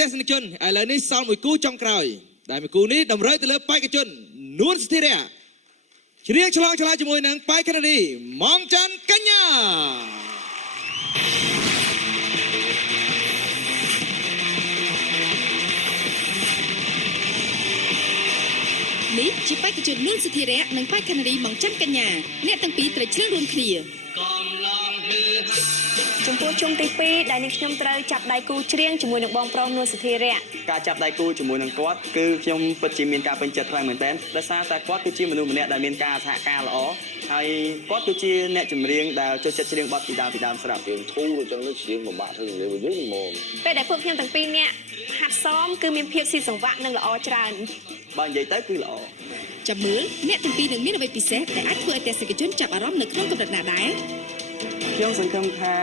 ទស្សនិកជនឥឡូវនេះសល់មួយគូចុងក្រោយដែលមួយគូនេះតម្រូវទៅលើបេក្ខជននួនស្ថិរៈច្រៀងឆ្លងឆ្លើយជាមួយនឹងបេក្ខនារីម៉ងច័ន្ទកញ្ញានេះជាបេក្ខជននួនស្ថិរៈនិងបេក្ខនារីម៉ងច័ន្ទកញ្ញាអ្នកទាំងពីរត្រូវឆ្លើយរួមគ្នាចំពោះជុំទី2ដែលនាងខ្ញុំត្រូវចាប់ដៃគូច្រៀងជាមួយនឹងបងប្រុសនួនស្ថិរៈការចាប់ដៃគូជាមួយនឹងគាត់គឺខ្ញុំពិតជាមានការពេញចិត្តខ្លាំងមែនទែនដោយសារតែគាត់គឺជាមនុស្សម្នាក់ដែលមានការសហការល្អហើយគាត់គឺជាអ្នកចម្រៀងដែលចូលចិត្តច្រៀងបទពីដើមស្រាប់យើងធូរអញ្ចឹងទៅច្រៀងពិបាកធ្វើលេវយើងហ្មងពេលដែលពួកខ្ញុំទាំងពីរនាក់ហាត់សមគឺមានភាពស៊ីសង្វាក់និងល្អច្រើនបើនិយាយទៅគឺល្អចាំមើលអ្នកទាំងពីរនឹងមានអ្វីពិសេសដែលអាចធ្វើឲ្យទស្សនិកជនចាប់អារម្មណ៍នៅក្នុងកម្រិតណាដែរខ្ញុំសង្ឃឹមថា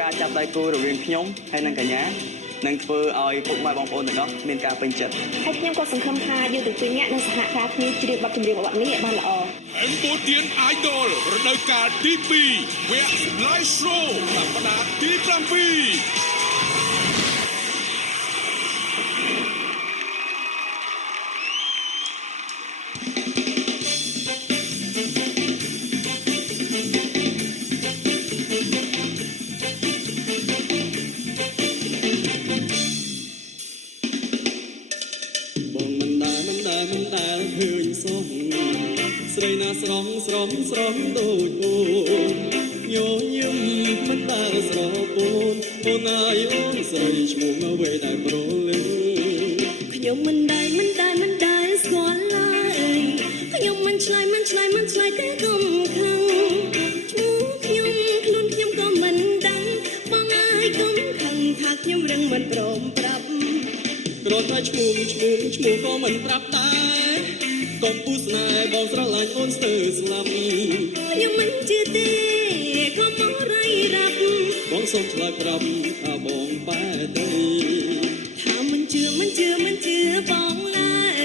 ការចាប់ដៃគូរវាងខ្ញុំហើយនិងកញ្ញានឹងធ្វើឲ្យពុកម៉ែបងប្អូនទាំងអស់មានការពេញចិត្តហើយខ្ញុំក៏សង្ឃឹមថាយើងទាំងពីរនាក់នឹងសហការគ្នាច្រៀងបទចម្រៀងរបស់នេះឲ្យបានល្អCambodia Idol រដូវកាលទី2វគ្គ Live Show សប្តាហ៍ទី7ស្រីណាស្រងដូចអូនញញឹមមិនដែលស្រពោនអូនអាយអូនស្រីឈ្មោះអ្វីដែលប្រលឹងខ្ញុំមិនដែលស្គាល់ឡើយខ្ញុំមិនឆ្លើយទេកុំខឹងឈ្មោះខ្ញុំខ្លួនខ្ញុំក៏មិនដឹងបងអាយកុំខឹងថាខ្ញុំរឹងមិនព្រមប្រាប់គ្រាន់តែឈ្មោះក៏មិនប្រាប់ដែរកុំពុះស្នេហ៍បងស្រឡាញ់អូនស្ទើរស្លាប់ខ្ញុំមិនជឿទេក៏មករៃរ៉ាប់បងសូមឆ្លើយប្រាប់ថាបងបែរទៅថាមិនជឿបងឡើយ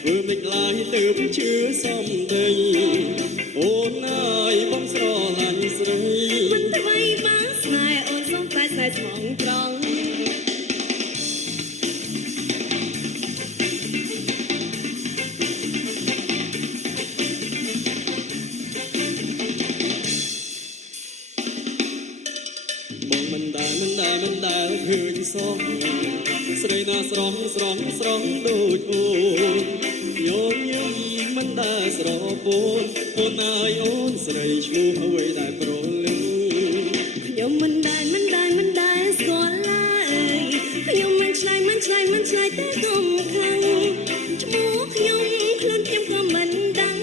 ធ្វើមិនឡាយទៅជឿសំដីអូនអើយបងស្រឡាញ់ស្រីមិនទៅបីបានស្នេហ៍អូនសូមតែស្នេហ៍ស្មងត្រង់មិនដែលឃើញសោះស្រីណាស្រងដូចអូនញញឹមមិនដែលស្រពោនអូនអើយអូនស្រីឈ្មោះអ្វីដែលប្រលឹងខ្ញុំមិនដែលស្គាល់ឡើយខ្ញុំមិនឆ្លើយទេកុំខឹងឈ្មោះខ្ញុំខ្លួនខ្ញុំក៏មិនដឹង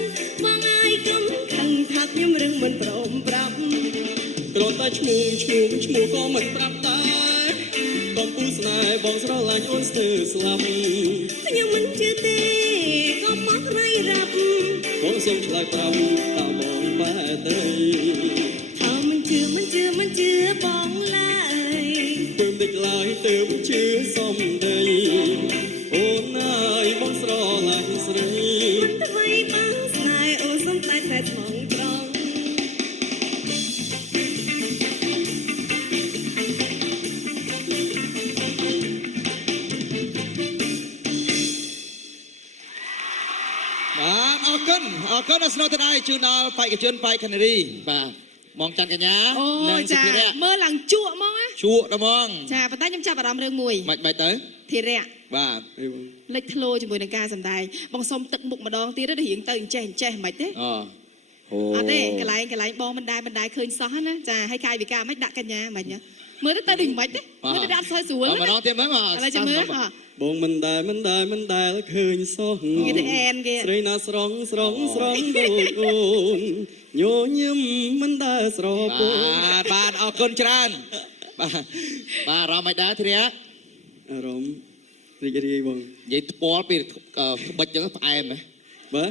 បងអាយកុំខឹងថាខ្ញុំរឹងមិនព្រមប្រាប់គ្រាន់តែឈ្មោះក៏មិនប្រាប់ដែរកុំពុះស្នេហ៍បងស្រឡាញ់អូនស្ទើរស្លាប់ខ្ញុំមិនជឿទេក៏មករៃរ៉ាប់បងសូមឆ្លើយប្រាប់ថាបងបែរទៅថាមិនជឿបងឡើយធ្វើមិនឡើយទៅជឿសំដីអូនអើយបងស្រឡាញ់ស្រីមិនទៅបីបានស្នេហ៍អូនសូមតែស្មងត្រង់អរគុណអស្នើទៅដែរជូនដល់បេក្ខជនបេក្ខនារីបាទម៉ងច័ន្ទកញ្ញានិងសុធិរៈមើលឡើងជក់ហ្មងណាជក់ដល់ហ្មងចាប៉ុន្តែខ្ញុំចាប់អារម្មណ៍រឿងមួយមិនទៅធិរៈបាទលេចធ្លោជាមួយនឹងការសម្ដែងបងសុំទឹកមុខម្ដងទៀតទៅរៀងទៅអញ្ចេះមិនទេអត់ទេកន្លែងបងមិនដែលឃើញសោះណាចាឲ្យកាយវិការមិនដាក់កញ្ញាមិនមើលទៅដូចមិនទេមើលទៅអត់ស្រួលស្រួលម្ដងទៀតមើលមកឥឡូវចាំមើលបងមិនដែលឃើញសោះគេទៅអែនគេស្រីណាស្រងដូចអូនញញឹមមិនដែលស្រពោនបាទអរគុណច្រើនបាទអារម្មណ៍មិនដែរធិរៈអារម្មណ៍រីករាយបងនិយាយថ្ពាល់ពីក្បិចចឹងផ្អែមហ៎បាទ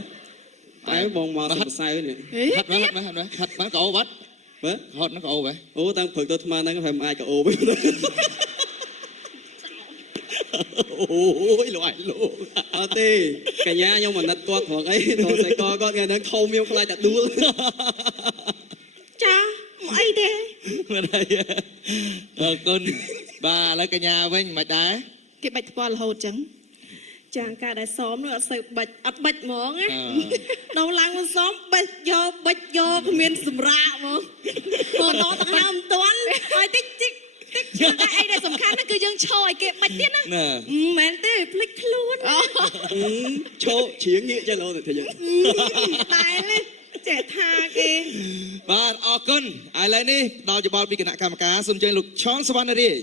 ផ្អែមបងមកសរសៃនេះហាត់បានកោបាត់បាទហត់ហ្នឹងកោបែអូតាំងព្រឹកទៅថ្មហ្នឹងហើយមិនអាចកោវិញអូយលោកអត់ទេកញ្ញាខ្ញុំអាណិតគាត់ព្រោះអីតោះស្អីគាត់ថ្ងៃហ្នឹងធំខ្ញុំខ្លាចតែដួលចាមកអីទេមិនអីអរគុណបាទឥឡូវកញ្ញាវិញមិនដែរ គេបាច់ថ្ពាល់រហូតចឹង ចាការដែលសមនោះអត់សូវបាច់អត់បាច់ហ្មងណា អឺ ដល់ឡើងមកសមបេះយកបាច់យកគ្មានសម្រាកហ្មងមកដល់ទាំងហើមមិនទាន់ឲ្យតិចតិច តែអីដែលសំខាន់ណាគឺយើងឈរឲ្យគេបាច់ទៀតណា ណែ មែនទេភ្លេចខ្លួន ឈោជ្រៀងងាកចេះលោទៅធ្វើយើង តែនេះចេះថាគេ បាទអរគុណឥឡូវនេះដល់យោបល់ពីគណៈកម្មការសូមអញ្ជើញលោកឆនសវណ្ណរាជ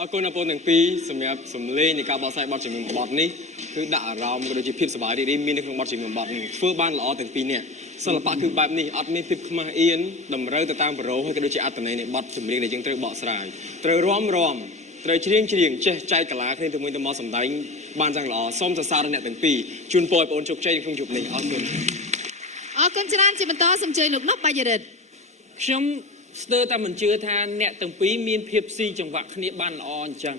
អរគុណអរគុណទាំងពីរសម្រាប់សម្លេងនៃការបកស្រាយបទចម្រៀងបទនេះគឺដាក់អារម្មណ៍ក៏ដូចជាភាពសប្បាយរីករាយមាននៅក្នុងបទចម្រៀងបទនេះធ្វើបានល្អទាំងពីរនាក់សិល្បៈគឺបែបនេះអត់មានភាពខ្មាស់អៀនតម្រូវទៅតាមបរិបទហើយក៏ដូចជាអត្ថន័យនៃបទចម្រៀងដែលយើងត្រូវបកស្រាយត្រូវរាំត្រូវច្រៀងចេះចែកកាឡាគ្នាទៅមួយទៅមកសម្ដែងបានយ៉ាងល្អសូមសរសើរអ្នកទាំងពីរជូនពរឲ្យបងជោគជ័យក្នុងយប់នេះអរគុណ អរគុណច្រើនជាបន្តសូមអញ្ជើញលោកណុបបាយរិទ្ធ ខ្ញុំស្ទើរតែមិនជឿថាអ្នកទាំងពីរមានភាពស៊ីចង្វាក់គ្នាបានល្អអញ្ចឹង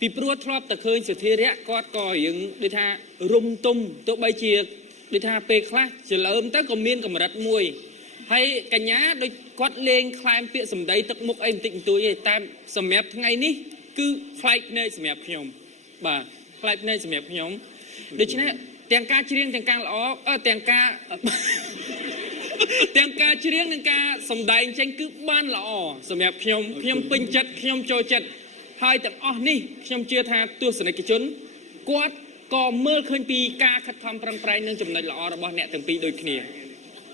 ពីព្រោះធ្លាប់តែឃើញសុធារៈគាត់ក៏រៀងដូចថារុំទុំទោះបីជាដូចថាពេលខ្លះច្រើមទៅក៏មានកម្រិតមួយហើយកញ្ញាដូចគាត់លេងខ្លែមពាក្យសម្ដីទឹកមុខអីបន្តិចបន្តួចទេតែសម្រាប់ថ្ងៃនេះគឺប្លែកភ្នែកសម្រាប់ខ្ញុំបាទប្លែកភ្នែកសម្រាប់ខ្ញុំដូច្នេះទាំងការច្រៀងទាំងការល្អទាំងការច្រៀងនិងការសម្ដែងចេញគឺបានល្អសម្រាប់ខ្ញុំពេញចិត្តខ្ញុំចូលចិត្តហើយទាំងអស់នេះខ្ញុំជឿថាទស្សនិកជនគាត់ក៏មើលឃើញពីការខិតខំប្រឹងប្រែងនិងចំណុចល្អរបស់អ្នកទាំងពីរដូចគ្នា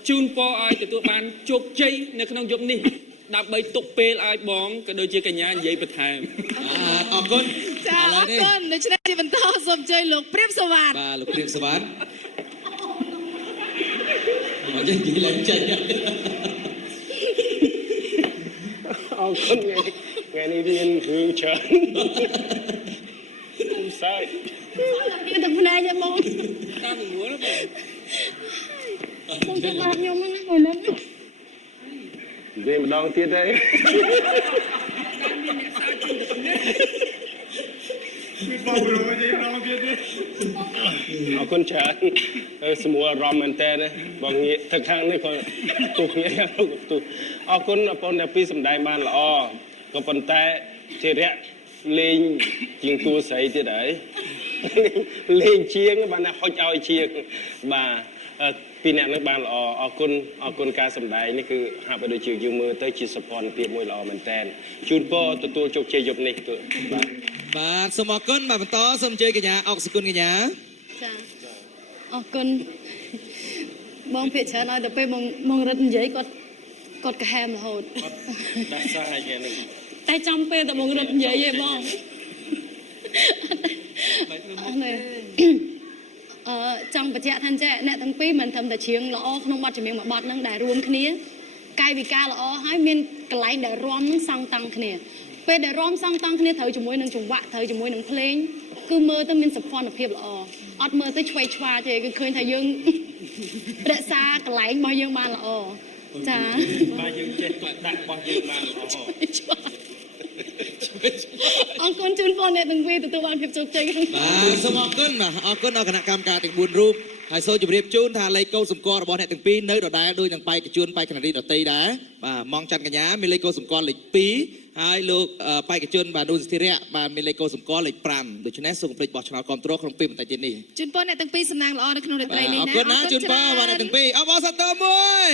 ជូនពរឲ្យទទួលបានជោគជ័យនៅក្នុងយប់នេះដើម្បីទុកពេលឲ្យបងក៏ដូចជាកញ្ញានិយាយបន្ថែម អរគុណ ចាអរគុណដូច្នេះជាបន្តសូមអញ្ជើញលោកព្រាបសវណ្ណ បាទលោកព្រាបសវណ្ណមកចេញពីឡើងចេញ អរគុណថ្ងៃនេះមានរឿងច្រើនខ្ញុំសើច មានតែភ្នែកទេបង តាមពីមួយបង បងជួយបាត់ខ្ញុំណាមួយលើ និយាយម្ដងទៀតទេ អរគុណច្រើនសម្រួលអារម្មណ៍មែនតើបងងាកទៅខាងនេះក៏ទុកងាកទុកអរគុណបងប្អូនដែលពីសម្ដែងបានល្អក៏ប៉ុន្តែធិរៈលេងជាងតួស្រីទៀតហើយលេងជាងបានតែហុចឲ្យជាងបាទពីអ្នកនឹងបានល្អអរគុណការសម្ដែងនេះគឺហាក់បីដូចជាយើងមើលទៅជាសព្វនភាពមួយល្អមែនតើជូនពរទទួលជោគជ័យយប់នេះបាទ បាទសូមអរគុណបាទបន្តសូមអញ្ជើញកញ្ញាអុកសុគន្ធកញ្ញា ចាអរគុណបងភាកច្រើនឲ្យទៅពេលបងរត់និយាយគាត់កាហែមរហូត ដាស់សាយគេនឹង តែចំពេលតែបងរត់និយាយឯងបងចង់បញ្ជាក់ថាចេះអ្នកទាំងពីរមិនត្រឹមតែច្រៀងល្អក្នុងបទចម្រៀងមួយបទហ្នឹងដែលរួមគ្នាកាយវិការល្អហើយមានកន្លែងដែលរាំហ្នឹងសង់តាំងគ្នាពេលដែលរាំសង់តាំងគ្នាត្រូវជាមួយនឹងចង្វាក់ត្រូវជាមួយនឹងភ្លេងគឺមើលទៅមានសម្ព័ន្ធភាពល្អអត់មើលទៅឆ្វេងឆ្វាទេគឺឃើញថាយើងរក្សាកន្លែងរបស់យើងបានល្អចា បាទយើងចេះដាក់របស់យើងបានល្អ អរគុណជូនពរអ្នកទាំងពីរទទួលបានភាពជោគជ័យ បាទសូមអរគុណបាទអរគុណដល់គណៈកម្មការទាំង4រូបហើយសូមជម្រាបជូនថាលេខកូដសម្គាល់របស់អ្នកទាំងពីរនៅដដែលដូចនឹងបេក្ខជនបេក្ខនារីដទៃដែរបាទម៉ងច័ន្ទកញ្ញាមានលេខកូដសម្គាល់លេខ2ហើយលោកបេក្ខជនបាទនូនសធិរៈបាទមានលេខកូដសម្គាល់លេខ5ដូច្នេះសូមកុំភ្លេចបោះឆ្នោតគ្រប់គ្រងក្នុងពេលបន្តិចទៀតនេះ ជូនពរអ្នកទាំងពីរសំណាងល្អនៅក្នុងរាត្រីនេះ អរ ណា គុណណាជូនពរបាទអ្នកទាំងពីរអបអរសាទរមួយ